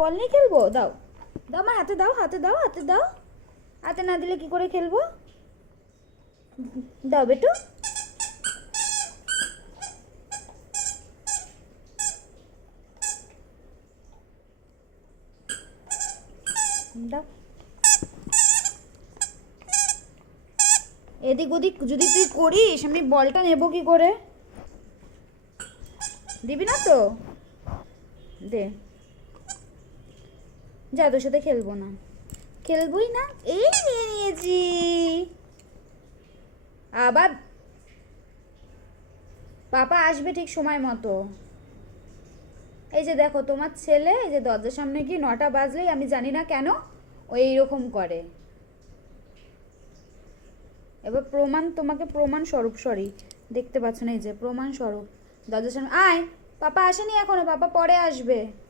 বল নিয়ে খেলব? দাও। দাও আমার হাতে দাও হাতে দাও হাতে দাও। হাতে না দিলে কি করে খেলব? দাও বেটু। দাও। এদিক ওদিক যদি তুই করিস, আমি বলটা নেব কি করে? দিবি না তো? দে। যা, তোর সাথে খেলব না। খেলবই না? এই নিয়ে নিয়েছি। আবার পাপা আসবে ঠিক সময় মতো। এই যে দেখো, তোমার ছেলে, এই যে দরজার সামনে গিয়ে নটা বাজলেই আমি জানি না কেন ও এইরকম করে। এবার প্রমাণ, তোমাকে প্রমাণ স্বরূপ সরি দেখতে পাচ্ছ না এই যে, প্রমাণ স্বরূপ। দরজার সামনে, আয়, পাপা আসেনি এখনও, পাপা পরে আসবে।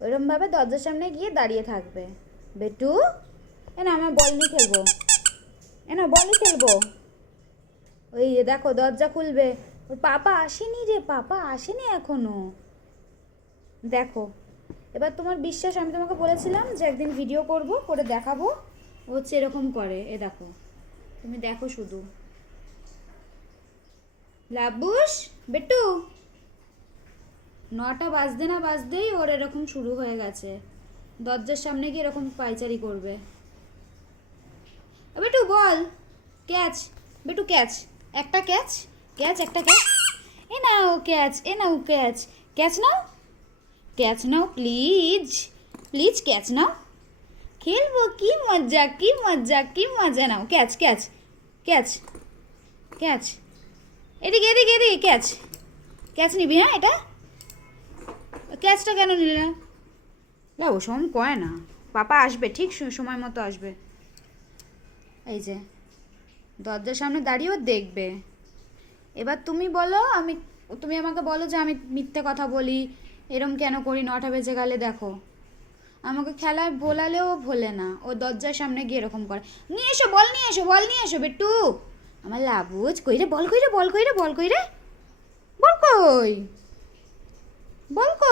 ওইরকমভাবে দরজার সামনে গিয়ে দাঁড়িয়ে থাকবে। বেটু, এ না, আমার বল নিয়ে খেলব। এ না বলই খেলব। ওই দেখো, দরজা খুলবে। ওর পাপা আসেনি রে পাপা আসেনি এখনও। দেখো, এবার তোমার বিশ্বাস, আমি তোমাকে বলেছিলাম যে একদিন ভিডিও করব, করে দেখাবো। হচ্ছে এরকম করে, এ দেখো, তুমি দেখো শুধু। লাবুস বেটু। নটা বাজতে না বাজতেই ওর এরকম শুরু হয়ে গেছে। দরজার সামনে গিয়ে এরকম পাইচারি করবে। বেটু বল, ক্যাচ। বেটু ক্যাচ, একটা ক্যাচ ক্যাচ, একটা ক্যাচ। এ নাও ক্যাচ, এ নাও ক্যাচ। ক্যাচ নাও। ক্যাচ নাও, প্লিজ। প্লিজ ক্যাচ নাও। খেলব কি মজা কি মজা কি মজা। নাও, ক্যাচ ক্যাচ ক্যাচ ক্যাচ। এদিকে এদিকে এদিকে, ক্যাচ। ক্যাচ নিবি হ্যাঁ এটা? ক্যাচটা কেন নিলে না? না, ও সম কয় না। পাপা আসবে, ঠিক সময় মতো আসবে। এই যে, দরজার সামনে দাঁড়িয়েও দেখবে। এবার তুমি বলো, আমি, তুমি আমাকে বলো যে আমি মিথ্যে কথা বলি, এরম কেন করি, নটা বেজে গেলে দেখো। আমাকে খেলায় ভোলালেও ভোলে না, ও দরজার সামনে গিয়ে এরকম করে, নিয়ে এসো, বল, নিয়ে এসো, বল, নিয়ে এসো বেটু আমার লাবুজ কই রে, বল, কই রে, বল, কই রে, বল, কই রে, বল, কই?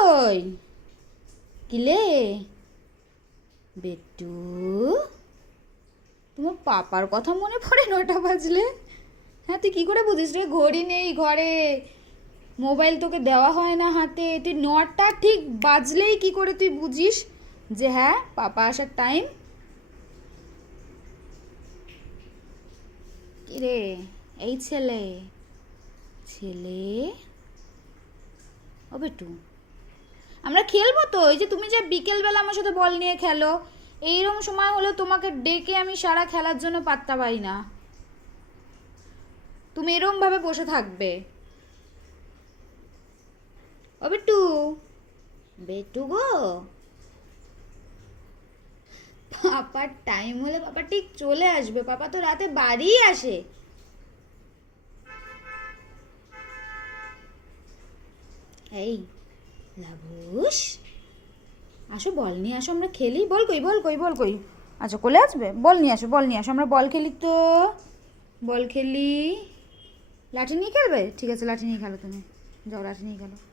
কই? কিলে বেটু তোমার পাপার কথা মনে পড়ে নটা বাজলে? হ্যাঁ তুই কী করে বুঝিস রে? ঘড়ি নেই ঘরে। মোবাইল তোকে দেওয়া হয় না হাতে। তুই নটা ঠিক বাজলেই কি করে তুই বুঝিস যে হ্যাঁ পাপা আসার টাইম কিরে এই ছেলে। ছেলে? ও বেটু আমরা খেলব তো এই যে তুমি যে বিকেলবেলা আমার সাথে বল নিয়ে খেলো, এইরকম সময় হলে তোমাকে ডেকে আমি সারা খেলার জন্য পাত্তা পাই না। তুমি এরমভাবে বসে থাকবে। ও বেটু বেটু গো। পাপার টাইম হলে পাপা ঠিক চলে আসবে, পাপা তো রাতে বাড়ি আসে। এই লাভুস আসো, বল নিয়ে আসো, আমরা খেলি। বল কই বল কই বল কই। আচ্ছা কোলে আসবে? বল নিয়ে আসো, বল নিয়ে আসো। আমরা বল খেলি তো। বল খেলি। লাঠি নিয়ে খেলবে? ঠিক আছে, লাঠি নিয়ে খেলো তুমি। যাও, লাঠি নিয়ে খেলো।